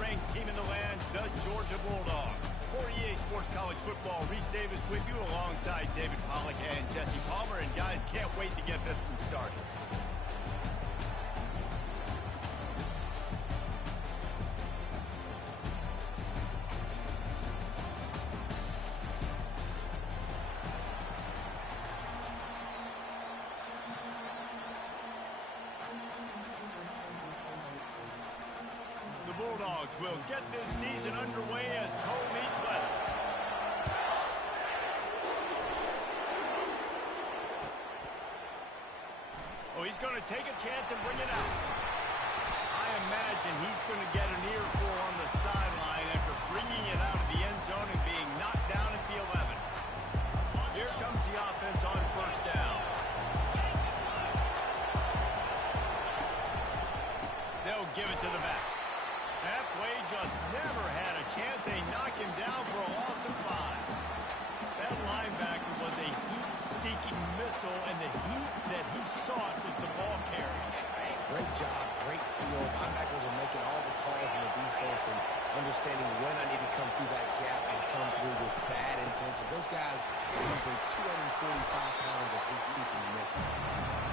ranked team in the land, the Georgia Bulldogs. For EA Sports College Football, Reese Davis with you alongside David Pollack and Jesse Palmer. And guys, can't wait to get this one started. The Bulldogs will get this season underway as toe meets leather. Oh, he's going to take a chance and bring it out. I imagine he's going to get an earful on the sideline after bringing it out of the end zone and being knocked down at the 11. Here comes the offense on first down. They'll give it to the back. That play just never had a chance. They knock him down for a loss of 5. That linebacker was a heat-seeking missile, and the heat that he sought was the ball carrier. Great job, great field. Linebackers are making all the calls in the defense and understanding when I need to come through that gap and come through with bad intentions. Those guys are usually 245 pounds of heat-seeking missile.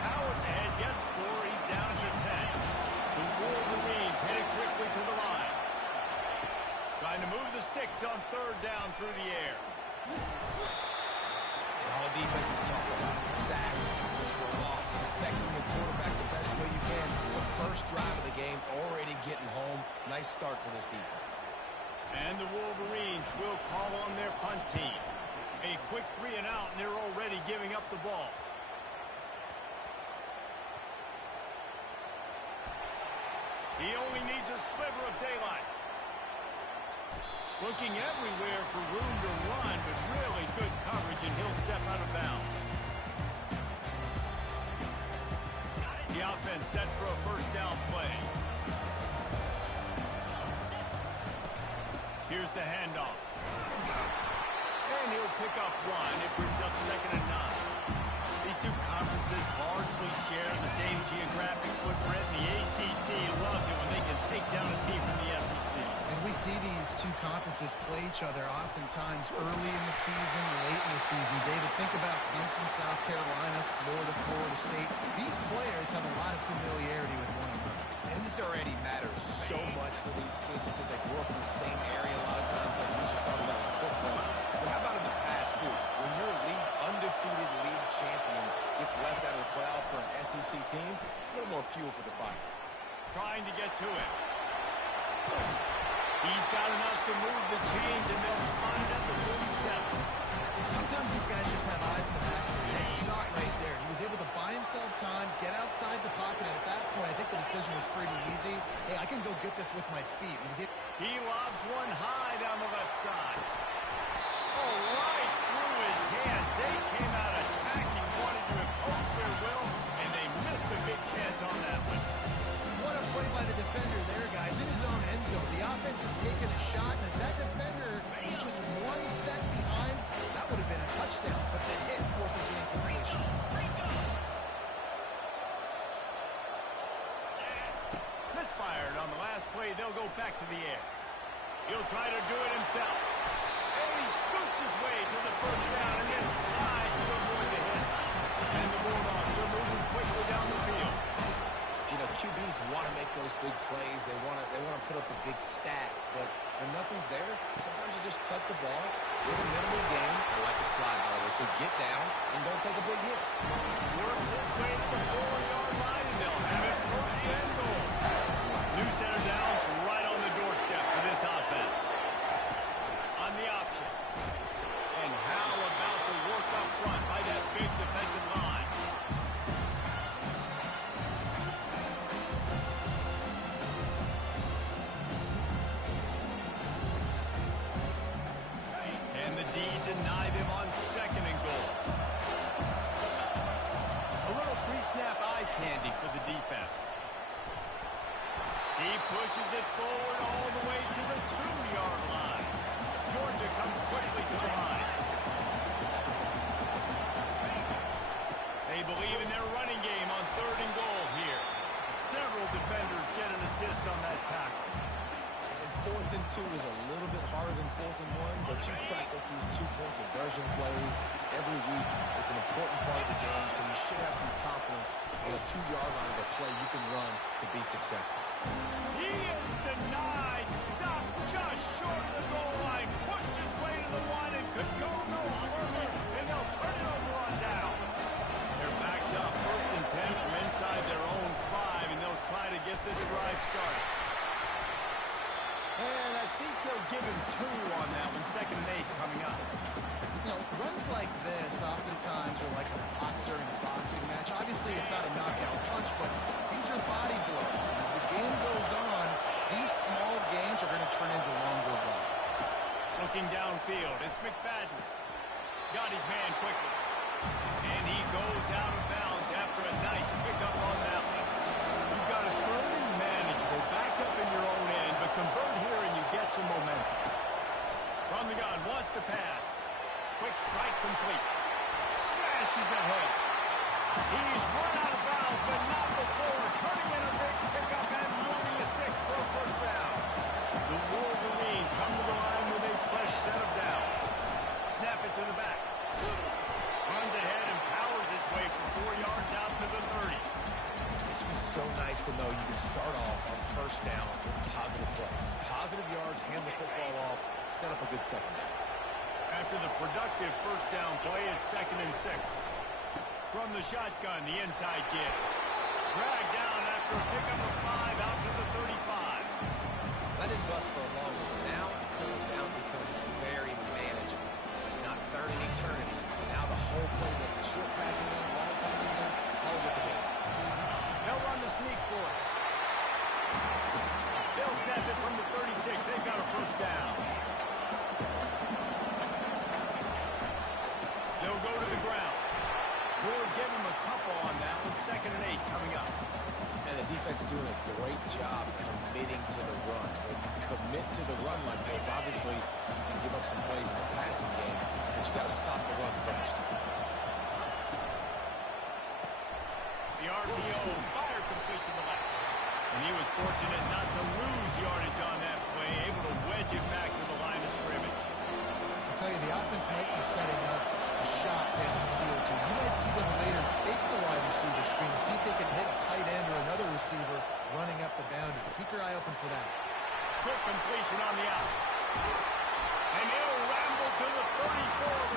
Powers ahead, gets 4. He's down at the 10. The Wolverines headed quickly to the line. Trying to move the sticks on third down through the air. And all defenses talk about sacks, tackles for loss, affecting the quarterback the best way you can. The first drive of the game already getting home. Nice start for this defense. And the Wolverines will call on their punt team. A quick 3 and out, and they're already giving up the ball. He only needs a sliver of daylight. Looking everywhere for room to run, but really good coverage, and he'll step out of bounds. The offense set for a first down play. Here's the handoff. And he'll pick up 1. It brings up 2nd and 9. These two conferences largely share the same geographic footprint. The ACC loves it when they can take down a team from the SEC. And we see these two conferences play each other oftentimes early in the season, late in the season. David, think about Clemson, South Carolina, Florida, Florida State. These players have a lot of familiarity with one another. And this already matters so much to these kids because they grew up in the same area a lot of times, like we were talking about football. But how about in the past, too? When your undefeated league champion gets left out of the playoff for an SEC team, a little more fuel for the fire. Trying to get to it. He's got enough to move the chains, and they'll spot it at the 47. Sometimes these guys just have eyes in the back of their head. You saw it right there. He was able to buy himself time, get outside the pocket, and at that point, I think the decision was pretty easy. Hey, I can go get this with my feet. He lobs one high down the left side. Oh, right through his hand. They came out attacking, wanted to impose their will, and they missed a big chance on that one. What a play by the defender there, guys. In his own end zone, the offense has taken a shot, and if that defender was just one step behind, that would have been a touchdown, but the hit forces the incompletion. Misfired on the last play. They'll go back to the air. He'll try to do it himself. And he scoots his way to the first down and then slides to avoid the hit. And the Bulldogs are moving quickly down the field. You know, QBs want to make those big plays. They want to put up the big stats. But when nothing's there, sometimes you just tuck the ball with a minimal gain. I like the slide, however, to get down and don't take a big hit. Works his way to the 4-yard line, and they'll have it first and goal. New center downs right on the doorstep for this offense. On the option. And how about the work up front by that big defensive line? And the D deny them on 2nd and goal. A little pre-snap eye candy for the defense. He pushes it forward all the way to the 2-yard line. Georgia comes quickly to the line. They believe in their running game on 3rd and goal here. Several defenders get an assist on that tackle. And 2 is a little bit harder than 4th and 1, but you practice these 2-point conversion plays every week. It's an important part of the game, so you should have some confidence on a 2-yard line of a play you can run to be successful. He is denied. Stopped just short of the goal line. Pushed his way to the 1 and could go no further, and they'll turn it over on down. They're backed up 1st and 10 from inside their own 5, and they'll try to get this drive started. And I think they'll give him 2 on that one. 2nd and 8 coming up. You know, runs like this oftentimes are like a boxer in a boxing match. Obviously, it's not a knockout punch, but these are body blows. And as the game goes on, these small gains are going to turn into longer runs. Looking downfield, it's McFadden. Got his man quickly. And he goes out of bounds after a nice pickup on that one. You've got a 3rd and manageable, back up in your own end, but convert here and you get some momentum. From the gun, wants to pass. Quick strike complete. Smashes ahead. He's run out of bounds, but not before. Turning in a big pickup and moving the sticks for a 1st down. The Wolverines come to the line with a fresh set of downs. Snap it to the back. Runs ahead and powers his way for 4 yards out to the 30. This is so nice to know you can start off on 1st down with positive plays. Positive yards, hand the football off, set up a good 2nd down. After the productive 1st down play, it's 2nd and 6. From the shotgun, the inside kid. Dragged down after a pickup of 5 out to the 35. Let it bust for a long one. Now, 4th down becomes very manageable. It's not 3rd and eternity. Now the whole play looks short passing in, long passing in, all of it's available. They'll run the sneak for it. They'll snap it from the 36. They've got a 1st down. They'll go to the ground. We'll give him a couple on that one. 2nd and 8 coming up. And the defense doing a great job committing to the run. When you commit to the run like this, obviously you can give up some plays in the passing game, but you got to stop the run first. The RPO fire complete to the left. And he was fortunate not to lose yardage on that play, able to wedge it back to the line of scrimmage. I'll tell you, the offense might be setting up a shot down the field here. You might see them later fake the wide receiver screen, see if they can hit a tight end or another receiver running up the boundary. Keep your eye open for that. Quick completion on the out. And he'll ramble to the 34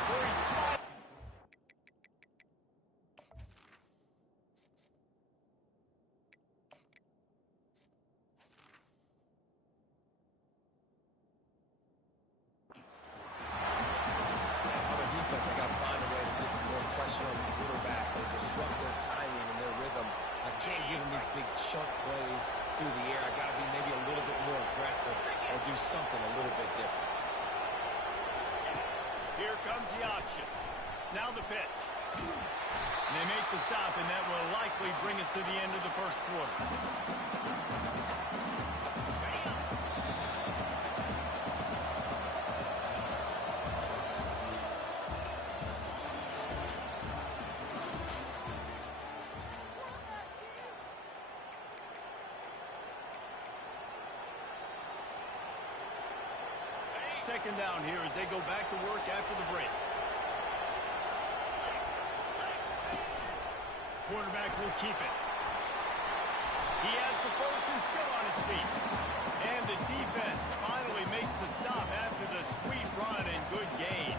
before he's fired. I got to find a way to get some more pressure on the quarterback or disrupt their timing and their rhythm. I can't give them these big chunk plays through the air. I got to be maybe a little bit more aggressive or do something a little bit different. Here comes the option. Now the pitch. And they make the stop, and that will likely bring us to the end of the 1st quarter. Second down here as they go back to work after the break. Quarterback will keep it. He has the 1st and still on his feet. And the defense finally makes the stop after the sweet run and good gain.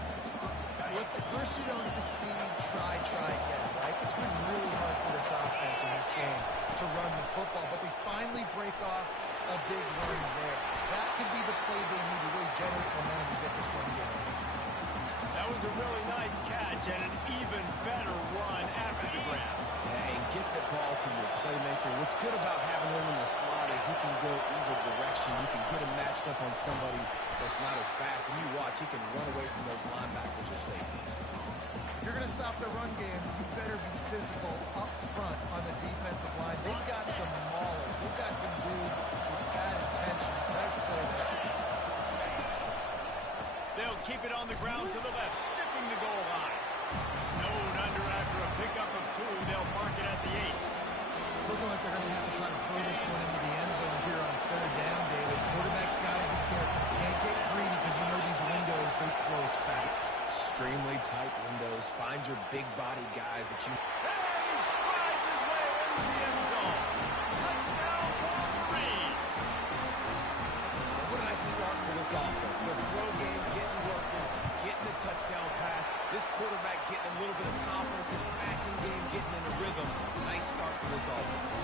Look, at first you don't succeed, try again, right? It's been really hard for this offense in this game to run the football, but they finally break off a big run there. That could be the play they need to really generate momentum to get this run going. That was a really nice catch and an even better run after the grab. Yeah, and get the ball to your playmaker. What's good about having him in the slot is he can go either direction. You can get him matched up on somebody that's not as fast, and you watch, he can run away from those linebackers or safeties. If you're going to stop the run game, you better be physical up front on the defensive line. They've got some maulers. They've got some dudes with bad intentions. Nice play there. They'll keep it on the ground to the left, sniffing the goal line. Snowed under after a pickup of 2. They'll mark it at the 8. It's looking like they're going to have to try to throw this one into the end zone here on 3rd down, David. Quarterback's got to be careful. extremely tight windows. Find your big-bodied guys that you... And he strides his way into the end zone. Touchdown, Wolverine. And what did I start for this offense? The throw game getting working, getting the touchdown pass. This quarterback getting a little bit of confidence. This passing game getting in a rhythm. Nice start for this offense.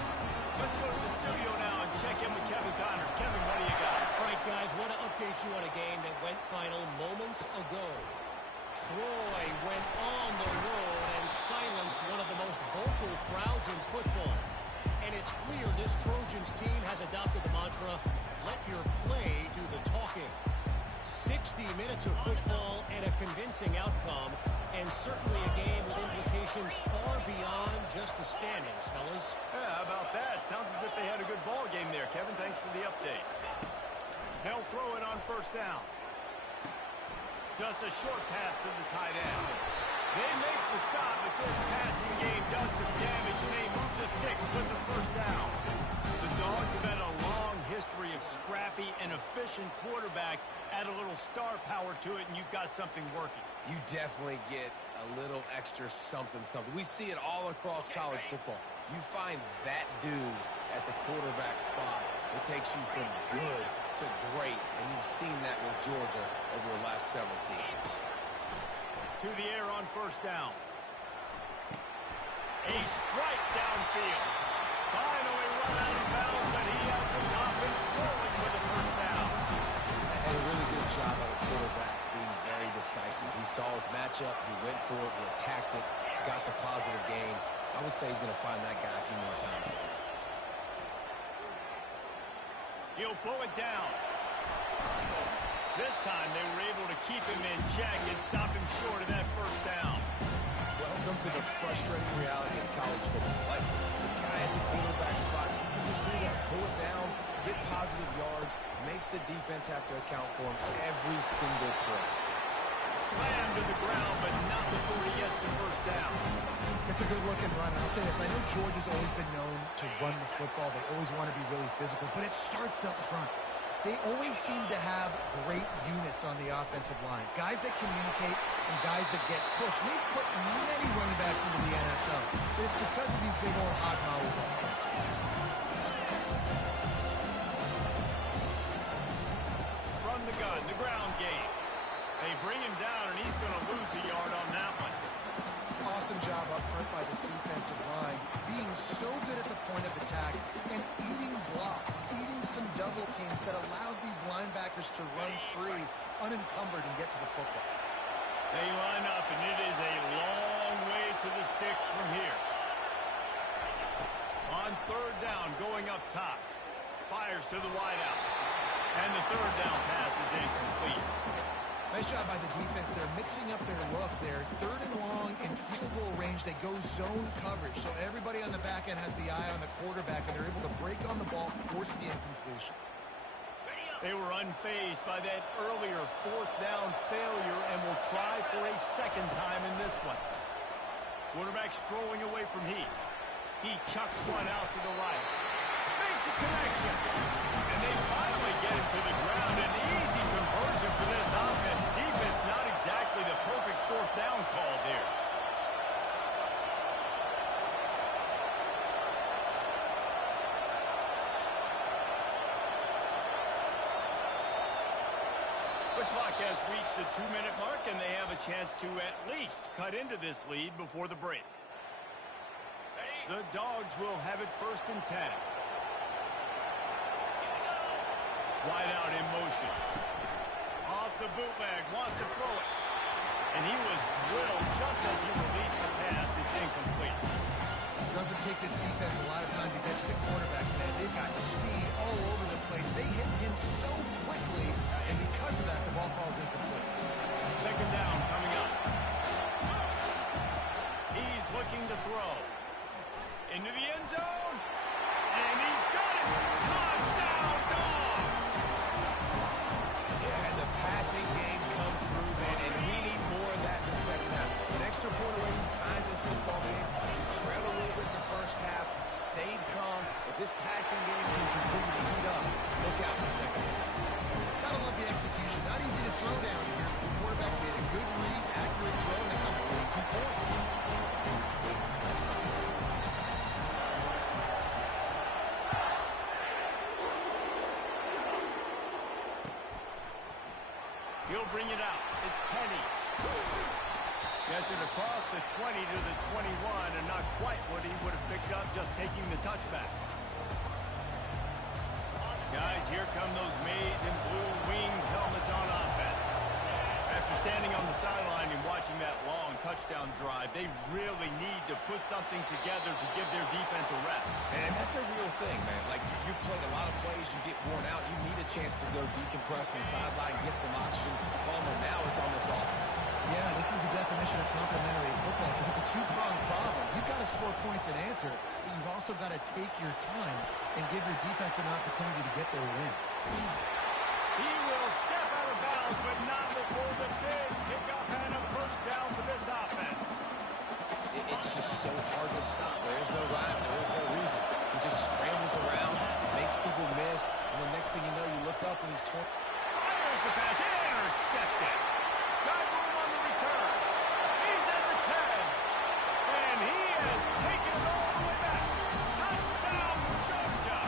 Let's go to the studio now and check in with Kevin Connors. Kevin, what do you got? All right, guys, want to update you on a game that went final moments ago. Troy went on the road and silenced one of the most vocal crowds in football. And it's clear this Trojans team has adopted the mantra, let your play do the talking. 60 minutes of football and a convincing outcome, and certainly a game with implications far beyond just the standings, fellas. Yeah, how about that? Sounds as if they had a good ball game there. Kevin, thanks for the update. They'll throw it on first down. Just a short pass to the tight end. They make the stop, but this passing game does some damage, and they move the sticks with the first down. The Dogs have had a long history of scrappy and efficient quarterbacks. Add a little star power to it, and you've got something working. You definitely get a little extra something. We see it all across college football. You find that dude at the quarterback spot. It takes you from good to great, and you've seen that with Georgia over the last several seasons. To the air on first down. A strike downfield. Finally run out of bounds, but he has his offense rolling with a first down. And a really good job by the quarterback being very decisive. He saw his matchup, he went for it, he attacked it, got the positive gain. I would say he's going to find that guy a few more times today. He'll pull it down. This time they were able to keep him in check and stop him short of that first down. Welcome to the frustrating reality of college football. Like, the guy at the quarterback spot, he can just do that. Pull it down, get positive yards, makes the defense have to account for him every single play. Slammed to the ground, but not before he gets the first down. It's a good-looking run, and I'll say this. I know Georgia's always been known to run the football. They always want to be really physical, but it starts up front. They always seem to have great units on the offensive line. Guys that communicate and guys that get pushed. And they've put many running backs into the NFL. But it's because of these big old hog mollies up front. From the gun, the ground game. They bring him down, and he's going to lose a yard on that one. Awesome job up front by this defensive line, being so good at the point of attack and eating blocks, eating some double teams that allows these linebackers to run free, unencumbered, and get to the football. They line up, and it is a long way to the sticks from here. On third down, going up top. Fires to the wideout. And the third down pass is incomplete. Nice job by the defense. They're mixing up their look there. Third and long in field goal range. They go zone coverage. So everybody on the back end has the eye on the quarterback, and they're able to break on the ball, force the incompletion. They were unfazed by that earlier fourth down failure and will try for a second time in this one. Quarterback strolling away from Heath. He chucks one out to the right. Makes a connection. And they finally get him to the ground. An easy conversion for this offense. Defense not exactly the perfect fourth down call there. The clock has reached the 2-minute mark, and they have a chance to at least cut into this lead before the break. The Dogs will have it first and 10. Wide out in motion. Off the bootleg, wants to throw it. And he was drilled just as he released the pass. It's incomplete. It doesn't take this defense a lot of time to get to the quarterback, man. They've got speed all over the place. They hit him so quickly, and because of that, the ball falls incomplete. Second down coming up. He's looking to throw. Into the end zone. And he's got it. Touchdown, Dogs! Yeah, and the passing game comes through, man, and we need more of that in the second half. An extra point away from tying this football game. You trailed a little bit in the first half, stayed calm. If this passing game can continue to heat up, look He'll bring it out. It's Penny. Gets it across the 20 to the 21, and not quite what he would have picked up just taking the touchback. Guys, here come those maize and blue winged helmets on offense. After standing on the sideline and watching that long touchdown drive, they really need to put something together to give their defense a rest. And that's a real thing, man. Like, you've played a lot of plays, you get worn out, you need a chance to go decompress on the sideline, get some oxygen. Palmer, now it's on this offense. Yeah, this is the definition of complementary football because it's a two-pronged problem. You've got to score points and answer, but you've also got to take your time and give your defense an opportunity to get their win. He will step out of bounds, but not before the big pickup and a first down for this offense. It's just so hard to stop. There is no rhyme. There is no reason. He just scrambles around, makes people miss, and the next thing you know, you look up and he's torn. Fires the pass. Intercepted. Got room on the return. He's at the 10. And he has taken it all the way back. Touchdown, Georgia.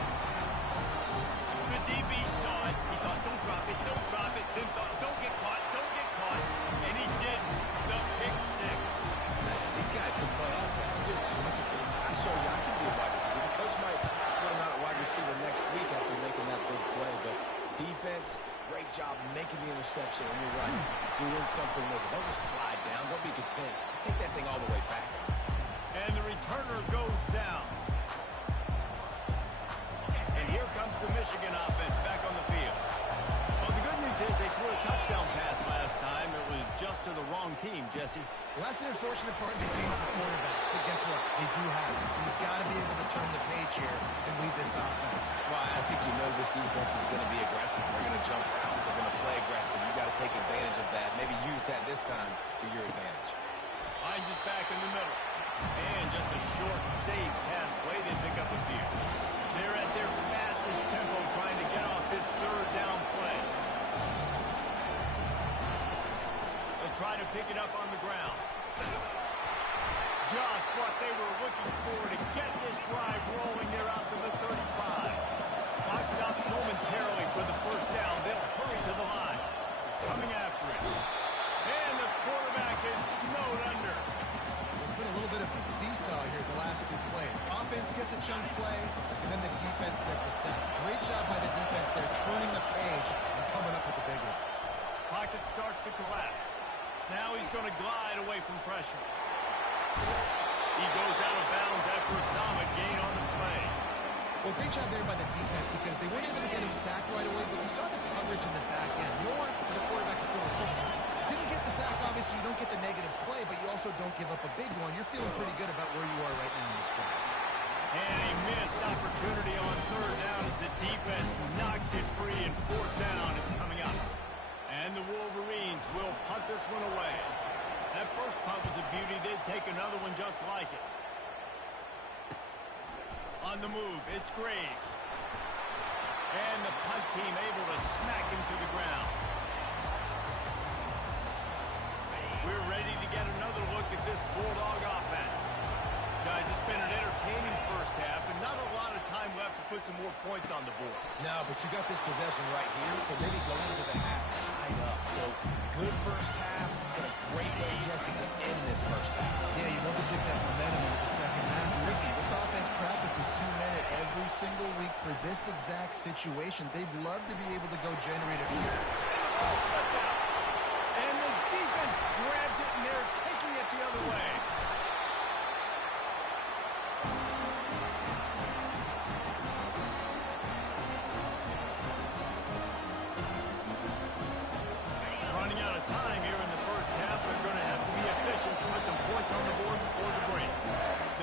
The DB saw it. He thought, don't drop it, don't drop it. Then thought, don't get caught, don't get caught. And he didn't. The pick six. These guys can play offense, too. Look at this. I show you I can be a wide receiver. Coach might split him out at wide receiver next week after making that big play. But defense, great job making the interception. And you're right, doing something with it. Don't just slide down. Don't be content. Take that thing all the way back. And the returner goes down. And here comes the Michigan offense back on the field. Well, the good news is they threw a touchdown pass last time. It was just to the wrong team, Jesse. Well, that's an unfortunate part of the game for quarterbacks, but guess what? They do have it, so you've got to be able to turn the page here and lead this offense. Well, I think you know this defense is going to be aggressive. They're going to jump routes. They're going to play aggressive. You got to take advantage of that. Maybe use that this time to your advantage. Hines is back in the middle. And just a short, safe pass play. They pick up a few. They're at their fastest tempo trying to get off this third down play. They'll try to pick it up on the ground. Just what they were looking for to get this drive rolling. They're out to the 35. Clock stops momentarily for the first down. They'll hurry to the line. Coming after it. And the quarterback is snowed under. There's been a little bit of a seesaw here the last two plays. Offense gets a chunk play, and then the defense gets a sack. Great job by the defense. They're turning the page and coming up with the big one. Pocket starts to collapse. Now he's going to glide away from pressure. He goes out of bounds after a solid gain on the play. Well, great job there by the defense because they weren't able to get him sacked right away, but you saw the coverage in the back end. You don't want the quarterback to throw the football. Didn't get the sack, obviously you don't get the negative play, but you also don't give up a big one. You're feeling pretty good about where you are right now in this game. And a missed opportunity on third down as the defense knocks it free, and fourth down is coming up. And the Wolverines will punt this one away. That first punt was a beauty. They'd take another one just like it. On the move, it's Graves. And the punt team able to smack him to the ground. We're ready to get another look at this Bulldog offense. Guys, it's been an entertaining first half, and not a lot of time left to put some more points on the board. No, but you got this possession right here to maybe go into the half tied up. So, good first half, and a great way, Jesse, to end this first half. Yeah, you love to take that momentum into the second half. Listen, this offense practices 2-minute every single week for this exact situation. They'd love to be able to go generate a few. And the ball slipped out. And the defense grabs it, and they're taking it the other way. Running out of time here in the first half. They're going to have to be efficient to put some points on the board before the break.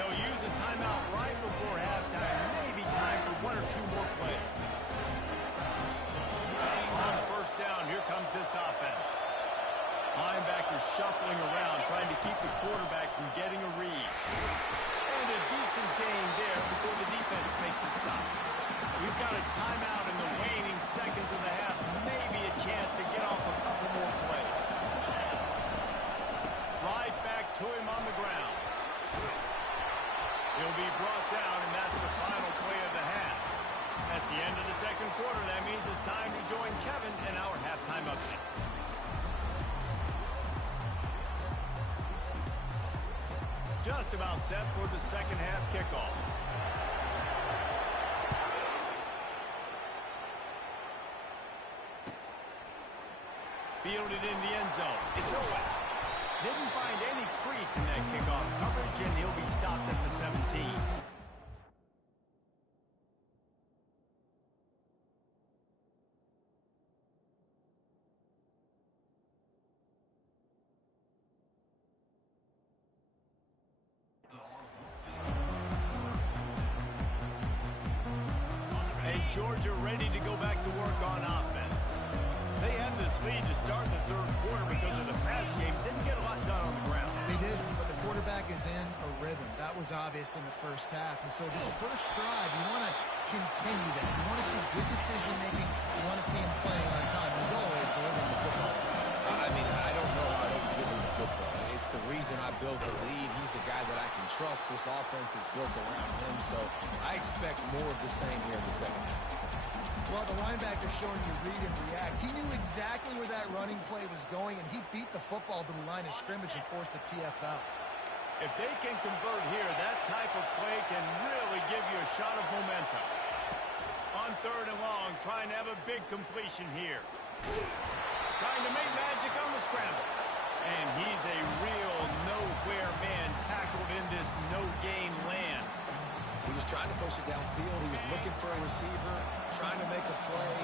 They'll use a timeout right before halftime. Maybe time for one or two more plays. On first down, here comes this offense. Linebackers shuffling around, trying to keep the quarterback from just about set for the second half kickoff. Fielded in the end zone. It's away. Didn't find any crease in that kickoff coverage, and he'll be stopped at the 17. And Georgia ready to go back to work on offense. They had this lead to start the third quarter because of the pass game. Didn't get a lot done on the ground. They did, but the quarterback is in a rhythm. That was obvious in the first half. And so this first drive, you want to continue that. You want to see good decision-making. You want to see him playing on time. As always, delivering the football. I mean, I don't know how I don't give him the football. It's the reason I built the lead. He's the guy that I can trust. This offense is built around him, so I expect more of the same here in the second half. Well, the linebacker showing you read and react. He knew exactly where that running play was going, and he beat the football to the line of scrimmage and forced the TFL. If they can convert here, that type of play can really give you a shot of momentum. On third and long, trying to have a big completion here. Trying to make magic on the scramble. And he's a real nowhere man tackled in this no-gain land. He was trying to push it downfield. He was looking for a receiver, trying to make a play.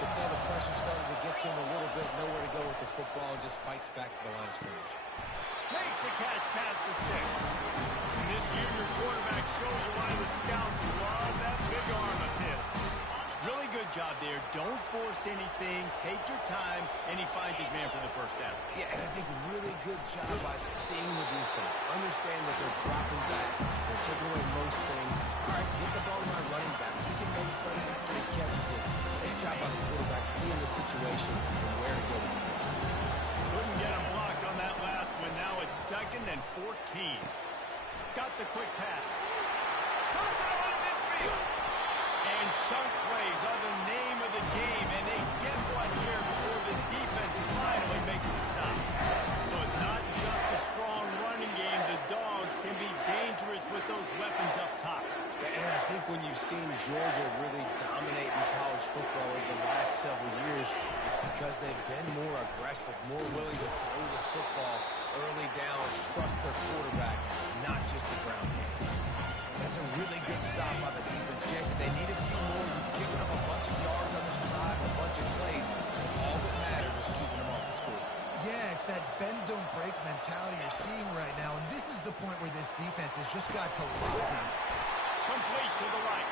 Should tell the pressure started to get to him a little bit. Nowhere to go with the football and just fights back to the line of scrimmage. Makes a catch past the sticks. And this junior quarterback shows you why the scouts love that big arm of his. Really good job there. Don't force anything. Take your time, and he finds his man for the first down. Yeah, and I think really good job by seeing the defense. Understand that they're dropping back. They're taking away most things. All right, get the ball to my running back. He can make plays after he catches it. Nice job by the quarterback seeing the situation and where to go with it. Couldn't get a block on that last one. Now it's 2nd and 14. Got the quick pass. Comes it on in midfield. And chunk plays are the name of the game, and they get one here before the defense finally makes a stop. So it's not just a strong running game. The Dogs can be dangerous with those weapons up top. And I think when you've seen Georgia really dominate in college football over the last several years, it's because they've been more aggressive, more willing to throw the football early downs, trust their quarterback, not just the ground game. That's a really good stop by the defense. Jason, they need a few more. You've given up a bunch of yards on this drive, a bunch of plays. All that matters is keeping them off the score. Yeah, it's that bend, don't break mentality you're seeing right now. And this is the point where this defense has just got to lock in. Complete to the right.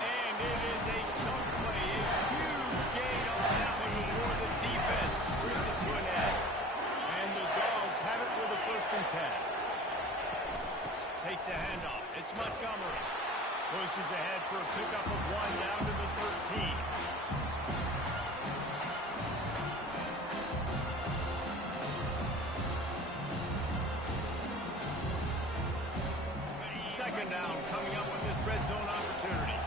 And it is a chunk play. A huge gain on that one before the defense brings it to an end. And the Dogs have it with a 1st and 10. Takes a handoff. It's Montgomery. Pushes ahead for a pickup of 1 down to the 13. Second down coming up with this red zone opportunity.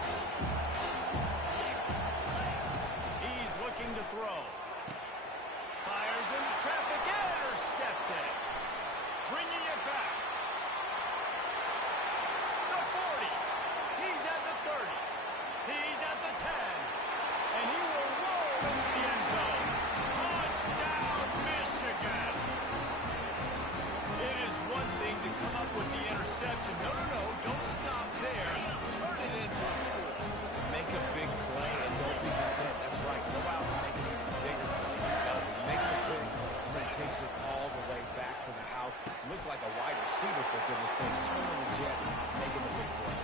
He's looking to throw. Fires into traffic. Intercepted. Bringing it back. The 40. He's at the 30. He's at the 10. And he will roll into the end zone. Touchdown, Michigan. It is one thing to come up with the interception. No, don't stop there. Turn it into a score. Make a big play and don't be content. That's right. Go out and make an even bigger play. He does it. He makes the pick and then takes it all the way back to the house. Looked like a wide receiver, for goodness sakes. Turning the Jets, making the big play.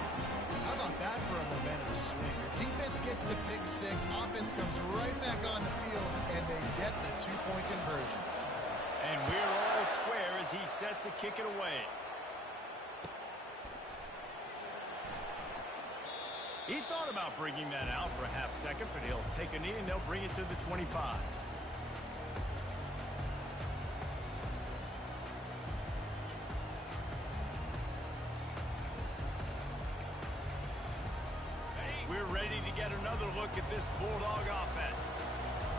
How about that for a momentum swing? The defense gets the pick 6. Offense comes right back on the field, and they get the 2-point conversion. And we're all square as he's set to kick it away. He thought about bringing that out for a half second, but he'll take a knee and they'll bring it to the 25. We're ready to get another look at this Bulldog offense.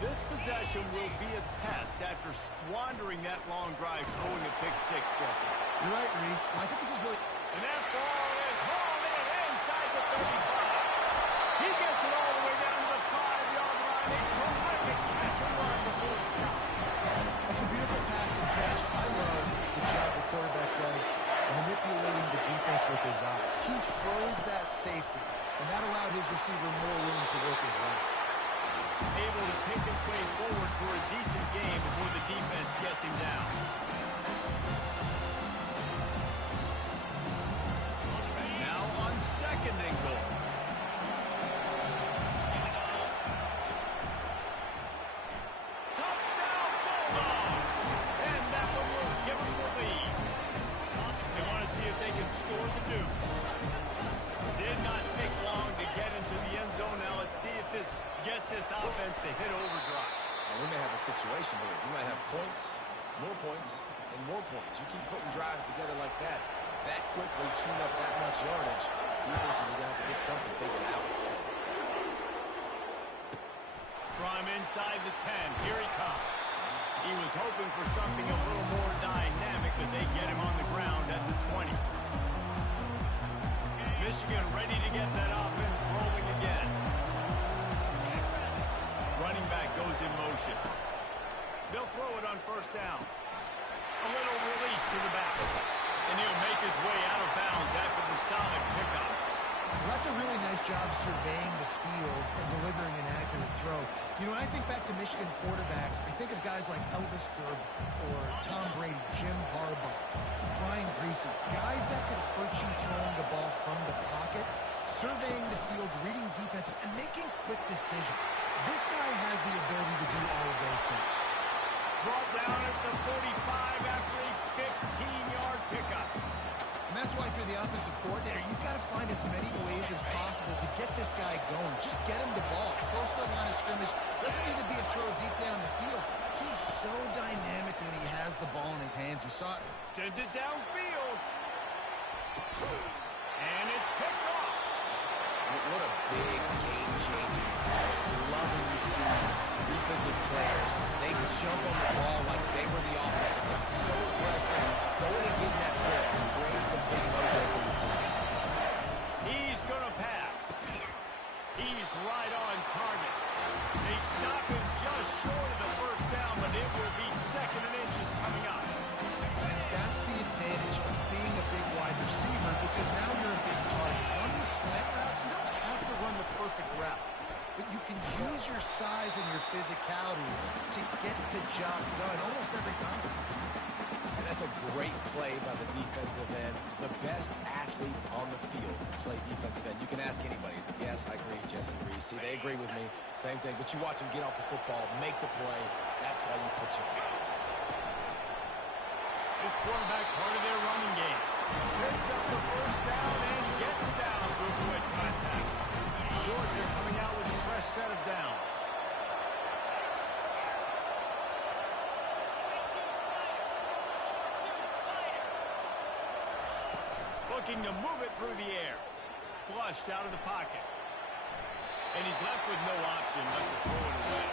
This possession will be a test after squandering that long drive throwing a pick six, Jesse. You're right, Reese. I think this is really... And that ball is hauled in inside the 35. He gets it all the way down to the 5-yard line. A terrific catch and run before he stopped. That's a beautiful pass and catch. I love the job the quarterback does manipulating the defense with his eyes. He froze that safety, and that allowed his receiver more room to work his route. Able to pick his way forward for a decent game before the defense gets him down. Now on second and goal. Touchdown, Bulldogs! And that one will give them the lead. They want to see if they can score the deuce. Did not take long to get into the end zone. Now let's see if this gets this offense to hit overdrive. And we may have a situation here. We might have points, and more points. You keep putting drives together like that quickly, tune up that much yardage, defenses are going to have to get something figured out. From inside the 10, here he comes. He was hoping for something a little more dynamic, but they get him on the ground at the 20. Michigan ready to get that offense rolling again. Running back goes in motion. They'll throw it on first down. A little release to the back. And he'll make his way out of bounds after the solid pickup. Well, that's a really nice job surveying the field and delivering an accurate throw. You know, when I think back to Michigan quarterbacks, I think of guys like Elvis Gerber or Tom Brady, Jim Harbaugh, Brian Griese, guys that could hurt you throwing the ball from the pocket, surveying the field, reading defenses, and making quick decisions. This guy has the ability to do all of those things. Brought down at the 45 after a 15-yard pickup. And that's why for the offensive coordinator, you've got to find as many ways as possible to get this guy going. Just get him the ball. Close to the line of scrimmage. Doesn't need to be a throw deep down the field. He's so dynamic when he has the ball in his hands. You saw it. Sends it downfield. And it's picked off. What a big game-changing play. Love when you see defensive players. They jump on the ball like they were the offensive guys. So aggressive. Going and getting that pick and bring some big mojo for the team. He's going to pass. He's right on target. They stop him just short of the first down, but it will be second and inches coming up. That's the advantage of being a big wide receiver, because now you're a big target. On these slant routes, you don't have to run the perfect route, but you can use your size and your physicality to get the job done almost every time. And that's a great play by the defensive end. The best athletes on the field play defensive end. You can ask anybody. Yes, I agree, Jesse Reese. See, they agree with me. Same thing. But you watch them get off the football, make the play. That's why you put your athletes there. This quarterback part of their running game. Picks up the first down and gets down through quick contact. Georgia coming out with a fresh set of downs. Looking to move it through the air. Flushed out of the pocket. And he's left with no option but to throw it away.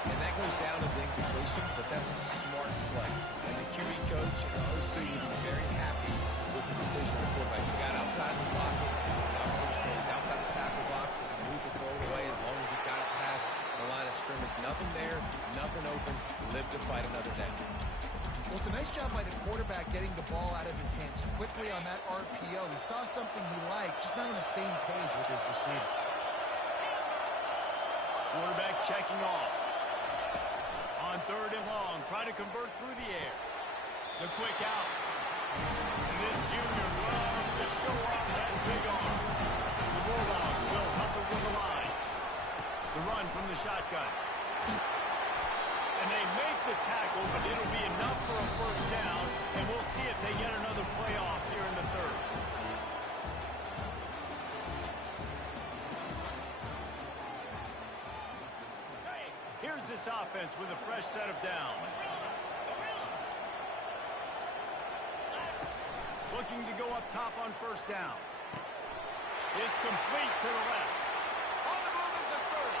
And that goes down as incompletion, but that's a smart play. And the QB coach and the OC would be very happy with the decision of the quarterback. He got outside the pocket. Obviously, so he's outside the tackle boxes and moved the throw it away as long as he got it past the line of scrimmage. Nothing there, nothing open. Live to fight another down. Well, it's a nice job by the quarterback getting the ball out of his hands quickly on that RPO. He saw something he liked, just not on the same page with his receiver. Quarterback checking off. On third and long, try to convert through the air. The quick out. And this junior loves to show off that big arm. The Bulldogs will hustle with the line. The run from the shotgun. And they make the tackle, but it'll be enough for a first down, and we'll see if they get another play off here in the third. Here's this offense with a fresh set of downs. Looking to go up top on first down. It's complete to the left. On the move at the 30.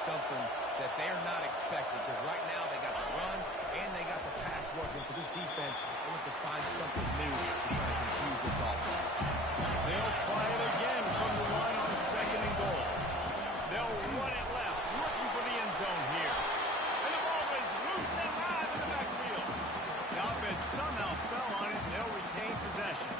something that they're not expecting, because right now they got the run and they got the pass working. So this defense will have to find something new to kind of confuse this offense. They'll try it again from the line on 2nd and goal. They'll run it left, looking for the end zone here. And the ball is loose and live in the backfield. The offense somehow fell on it, and they'll retain possession.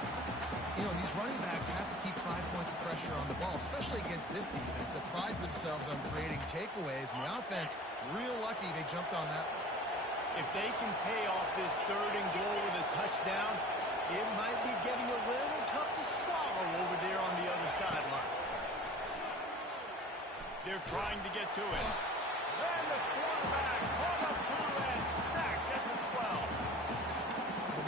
You know, these running backs have to keep 5 points of pressure on the ball, especially against this defense that prides themselves on creating takeaways. And the offense, real lucky they jumped on that. If they can pay off this 3rd and goal with a touchdown, it might be getting a little tough to swallow over there on the other sideline. They're trying to get to it. And the quarterback caught up to and sacked at the 12.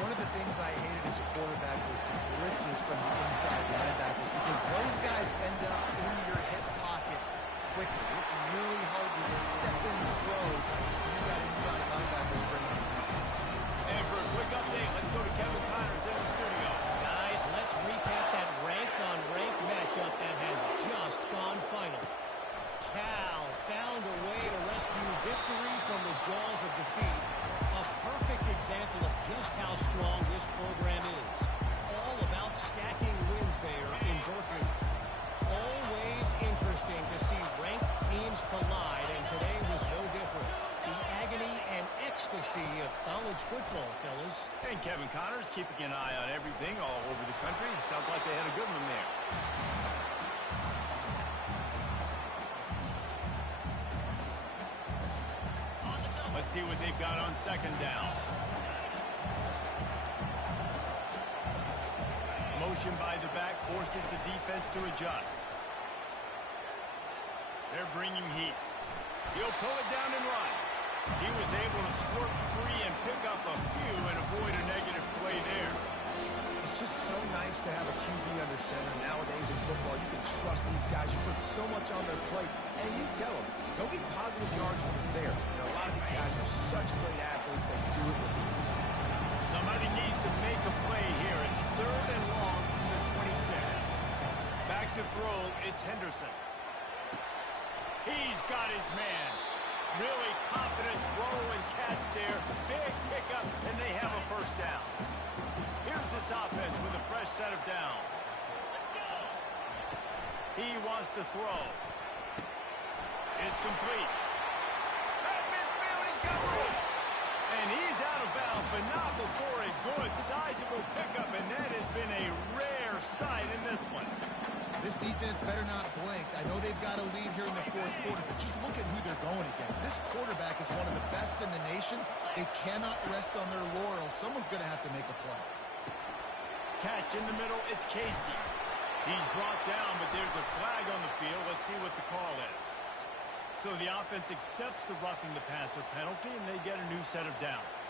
One of the things I hated as a quarterback was the blitzes from the inside linebackers, because those guys end up in your hip pocket quickly. It's really hard to step in throws when you got inside linebackers bringing them. And for a quick update, let's go to Kevin Connors in the studio. Guys, let's recap that ranked-on-ranked matchup that has just gone final. Cal found a way to rescue victory from the jaws of defeat. A perfect example of just how strong this program is. All about stacking wins there in Berkeley. Always interesting to see ranked teams collide, and today was no different. The agony and ecstasy of college football, fellas. And Kevin Connors keeping an eye on everything all over the country. Sounds like they had a good one there. Let's see what they've got on 2nd down. Motion by the back forces the defense to adjust. They're bringing heat. He'll pull it down and run. He was able to squirt free and pick up a few and avoid a negative play there. It's just so nice to have a QB under center. Nowadays in football, you can trust these guys. You put so much on their plate, and you tell them, go get positive yards when it's there. You know, a lot of these guys are such great athletes, they do it with ease. Somebody needs to make a play here. It's 3rd and long from the 26. Back to throw, it's Henderson. He's got his man. Really confident throw and catch there. Big pickup, and they have a 1st down. Here's this offense with a fresh set of downs. He wants to throw. It's complete. At midfield, he's got room. And he's out of bounds, but not before a good, sizable pickup, and that has been a rare sight in this one. This defense better not blink. I know they've got a lead here in the 4th quarter, but just look at who they're going against. This quarterback is one of the best in the nation. They cannot rest on their laurels. Someone's going to have to make a play. Catch in the middle, it's Casey. He's brought down, but there's a flag on the field. Let's see what the call is. So the offense accepts the roughing the passer penalty, and they get a new set of downs.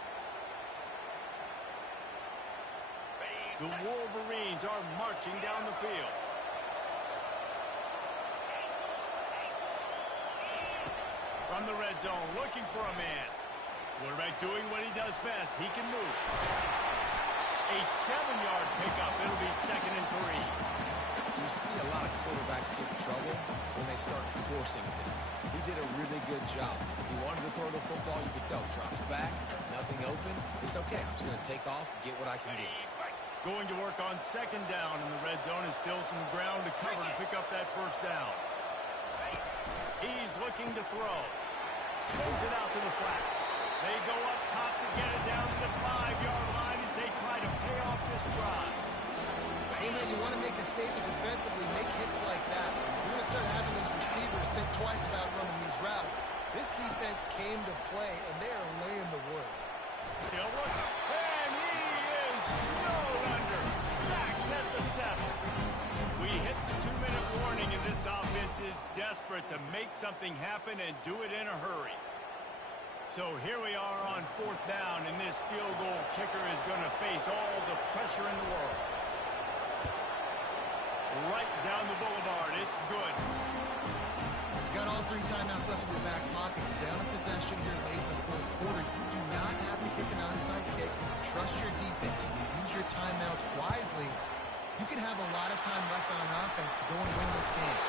The Wolverines are marching down the field. From the red zone, looking for a man. Quarterback doing what he does best. He can move. A 7-yard pickup. It'll be 2nd and 3. You see a lot of quarterbacks get in trouble when they start forcing things. He did a really good job. He wanted to throw the football. You could tell. Drops back, nothing open. It's okay. I'm just going to take off, get what I can get. Going to work on 2nd down in the red zone. Is still some ground to cover to pick up that 1st down. He's looking to throw. Spins it out to the flat. They go up top to get it down to the 5-yard line as they try to pay off this drive. Hey, man, you want to make a statement defensively, make hits like that. You're going to start having these receivers think twice about running these routes. This defense came to play, and they are laying the wood. He'll look, and he is snowed under. Sacked at the 7. We hit the 2-minute warning, and this offense is desperate to make something happen and do it in a hurry. So here we are on 4th down, and this field goal kicker is going to face all the pressure in the world. Right down the boulevard. It's good. You got all 3 timeouts left in your back pocket. Down in possession here late in the 4th quarter. You do not have to kick an onside kick. Trust your defense. When you use your timeouts wisely, you can have a lot of time left on offense to go and win this game.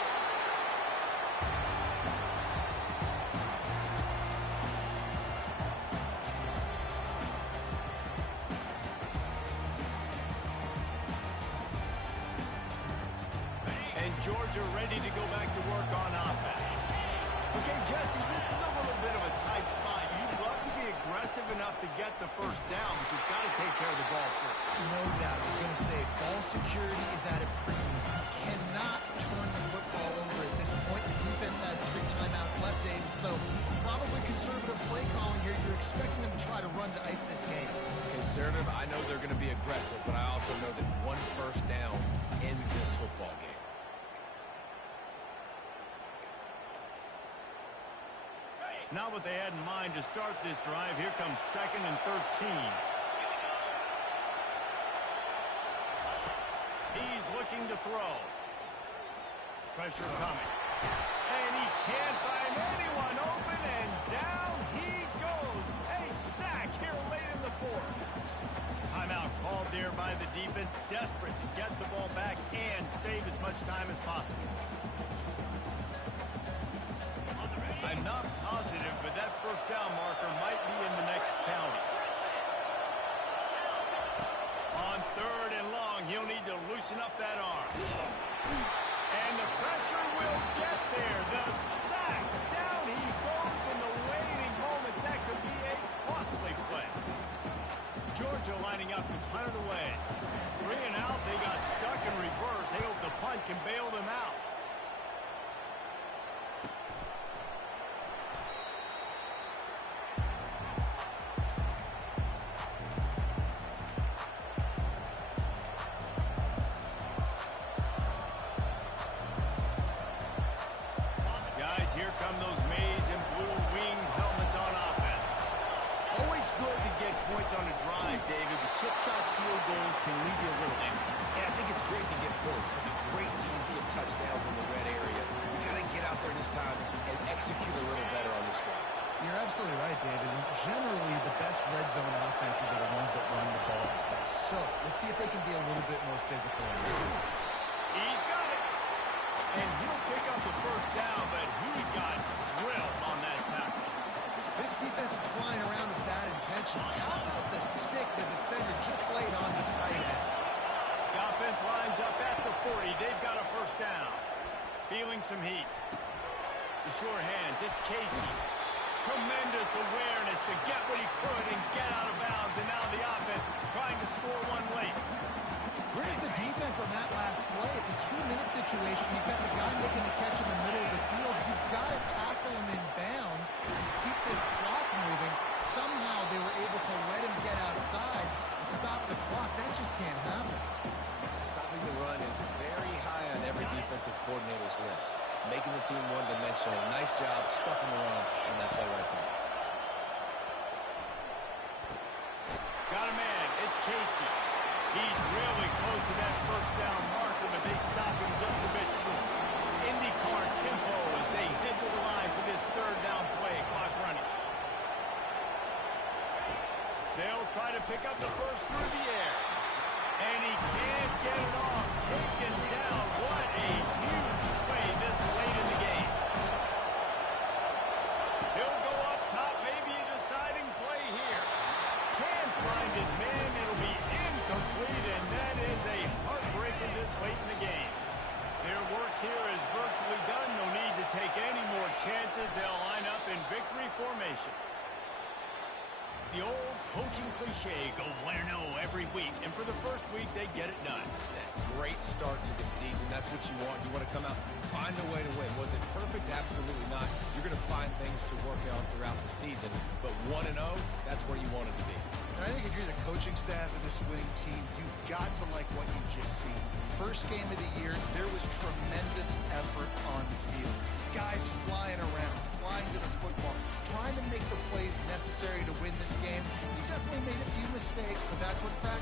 Georgia ready to go back to work on offense. Okay, Jesse, this is a little bit of a tight spot. You'd love to be aggressive enough to get the first down, but you've got to take care of the ball first. No doubt. I was going to say, ball security is at a premium. You cannot turn the football over at this point. The defense has 3 timeouts left, David, so probably conservative play calling here. You're expecting them to try to run to ice this game. Conservative, I know they're going to be aggressive, but I also know that one first down ends this football game. Not what they had in mind to start this drive. Here comes 2nd and 13. He's looking to throw. Pressure coming. And he can't find anyone open, and down he goes. A sack here late in the 4th. Timeout called there by the defense, desperate to get the ball back and save as much time as possible. I'm not positive, but that first down marker might be in the next county. On 3rd and long, he'll need to loosen up that arm. And the pressure will get there. The sack. Down he goes in the waiting moments. That could be a costly play. Georgia lining up to punt it away. 3 and out. They got stuck in reverse. They hope the punt can bail them out. On a drive, David, but chip shot field goals can leave you a little empty. And I think it's great to get points, but the great teams get touchdowns in the red area. You got to get out there this time and execute a little better on this drive. You're absolutely right, David. Generally, the best red zone offenses are the ones that run the ball best. So, let's see if they can be a little bit more physical. He's got it. And he'll pick up the first down, but he got drilled on that tackle. This defense is flying around with bad intentions. How about the stick the defender just laid on the tight end? The offense lines up at the 40. They've got a first down. Feeling some heat. The sure hands. It's Casey. Tremendous awareness to get what he could and get out of bounds. And now the offense trying to score one late. Where's the defense on that last play? It's a 2-minute situation. You've got the guy making the catch in the middle of the field. You've got to tackle him in bounds and keep this clock moving. Somehow they were able to let him get outside and stop the clock. That just can't happen. Stopping the run is very high on every defensive coordinator's list. Making the team one-dimensional. Nice job stuffing the run on that play right there. Got a man. It's Casey. He's really close to that first down marker, but they stop him just a bit short. IndyCar tempo as they head to the line for this 3rd down play. Clock running. They'll try to pick up the first through the air. And he can't get it off. Taken down. What a huge play this late in the game. He'll go up top. Maybe a deciding play here. Can't find his man. It'll be incomplete, and that is a heartbreaker this late in the game. Their work here is virtually done. No need to take any more chances. They'll line up in victory formation. The old coaching cliche, go win or no every week, and for the first week, they get it done. That great start to the season. That's what you want. You want to come out, find a way to win. Was it perfect? Absolutely not. You're going to find things to work on throughout the season, but 1-0, that's where you want it to be. And I think if you're the coaching staff of this winning team, you've got to like what you just seen. First game of the year, there was tremendous effort on the field. Guys flying around, flying to the football, trying to make the plays necessary to win this game. He definitely made a few mistakes, but that's what practice